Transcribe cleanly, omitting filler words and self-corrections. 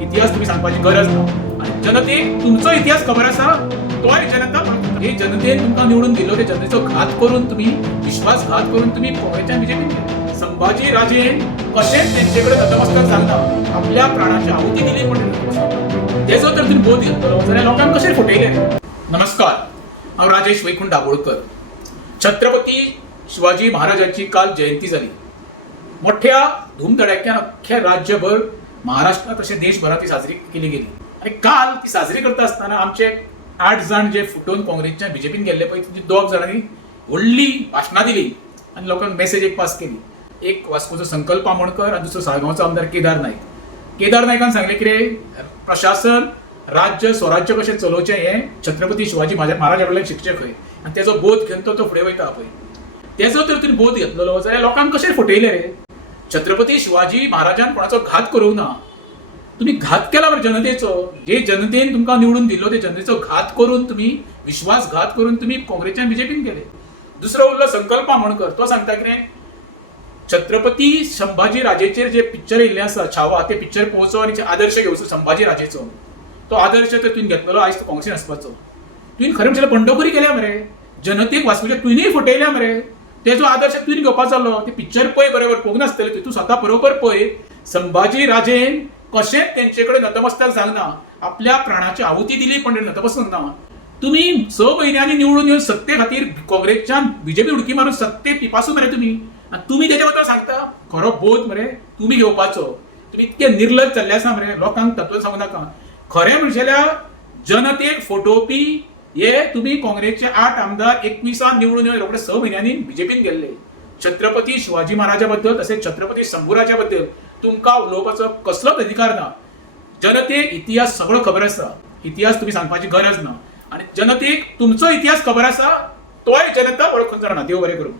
इतिहास तुम्ही सांगपाची गरज ना आणि जनतेक तुमचो इतिहास खबर आसा तोय जनता हे जनतेन तुमकां निवडून दिलो ते जनतेचो घात करून तुम्ही विश्वासघात करून तुम्ही काँग्रेसच्या बीजेपीन गेले संभाजी राजेन कशेंच तेंचेकडे नतमस्तक जालना आपल्या प्राणाची आहुती दिली म्हणून तेजो तर तुम्ही बोध घेतलो जाल्यार लोकांक कशें फटयले नमस्कार हांव राजेश वैकुंठ दाबोळकर छत्रपती शिवाजी महाराजांची काल जयंती जाली मोठ्या धूमधडाक्यान अख्ख्या राज्यभर महाराष्ट्रात तशें देशभरात ती साजरी केली गेली आणि काल ती साजरी करता आसतना आमचे 8 जाण जे फुटून काँग्रेसच्या बीजेपीन गेल्ले पळय ती 2 जाणांनी व्हडली भाशणां दिली आणि लोकांक मेसेज एक पास केली एक वास्कोचो संकल्प आमोणकर आणि दुसरो साळगांवचो आमदार केदार नायकान सांगले कितें प्रशासन राज्य स्वराज्य कशें चलोवचें हें छत्रपती शिवाजी महाराजा कडल्यान शिकचें खंय आणि तेजो बोध घेवन तो फुडें वयता पळय तेजो तर तुमी बोध घेतलो जाल्यार लोकांक कशें फटयले रे छत्रपती शिवाजी महाराजान कोणाचो घात करूंक ना तुम्ही घात केला बरं जनतेचो जे जनतेन तुमकां निवडून दिलो ते जनतेचो घात करून तुम्ही विश्वासघात करून तुम्ही काँग्रेसच्या बीजेपीन गेले दुसरो उरलो संकल्प आमोणकर तो सांगता कितें छत्रपती संभाजी राजेचेर जे पिक्चर येयल्लें आसा छावा ते पिक्चर पळोवचो आनी आदर्श घेवचो संभाजी राजेचो तो आदर्श तर तुवें घेतलो आयज तो काँग्रेसीन आसपाचो तुवें खरें म्हणल्यार बंडखोरी केल्या मरे जनतेक वास्कोच्या तुवेंय फटयल्या मरे तेजो आदर्श तुवें घेवपाचो जालो ते पिक्चर पळय बरोबर पळोवंक नासतलें तूं स्वता बरोबर पळय संभाजी राजेन कशेंच तेंचे कडेन नतमस्तक जालना आपल्या प्राणाची आहुती दिली पण नतमस्तक ना तुम्ही 6 महिन्यांनी निवडून येवन सत्ते खातीर काँग्रेसच्या बीजेपी उडकी मारून सत्ते पिपासून मरे तुम्ही तेच्या बद्दल सांगता खरो बोध मरे तुम्ही घेवपाचो तुम्ही इतके निर्लज जाल्ले आसा मरे लोकांक तत्व सांगू नाका खरें म्हणजेल्यार जनतेक फटोवपी हे तुम्ही काँग्रेसचे 8 आमदार 21 निवडून येवन रोखडे 6 महिन्यांनी बीजेपीन गेल्ले छत्रपती शिवाजी महाराजा बद्दल तसेच छत्रपती शंभूराजा बद्दल तुमकां उलोवपाचो कसलोच अधिकार ना जनतेक इतिहास सगळो खबर आसा इतिहास तुम्ही सांगपाची गरज ना आणि जनतेक तुमचो इतिहास खबर आसा तोय जनता वळखून जाणा देव बरें करूं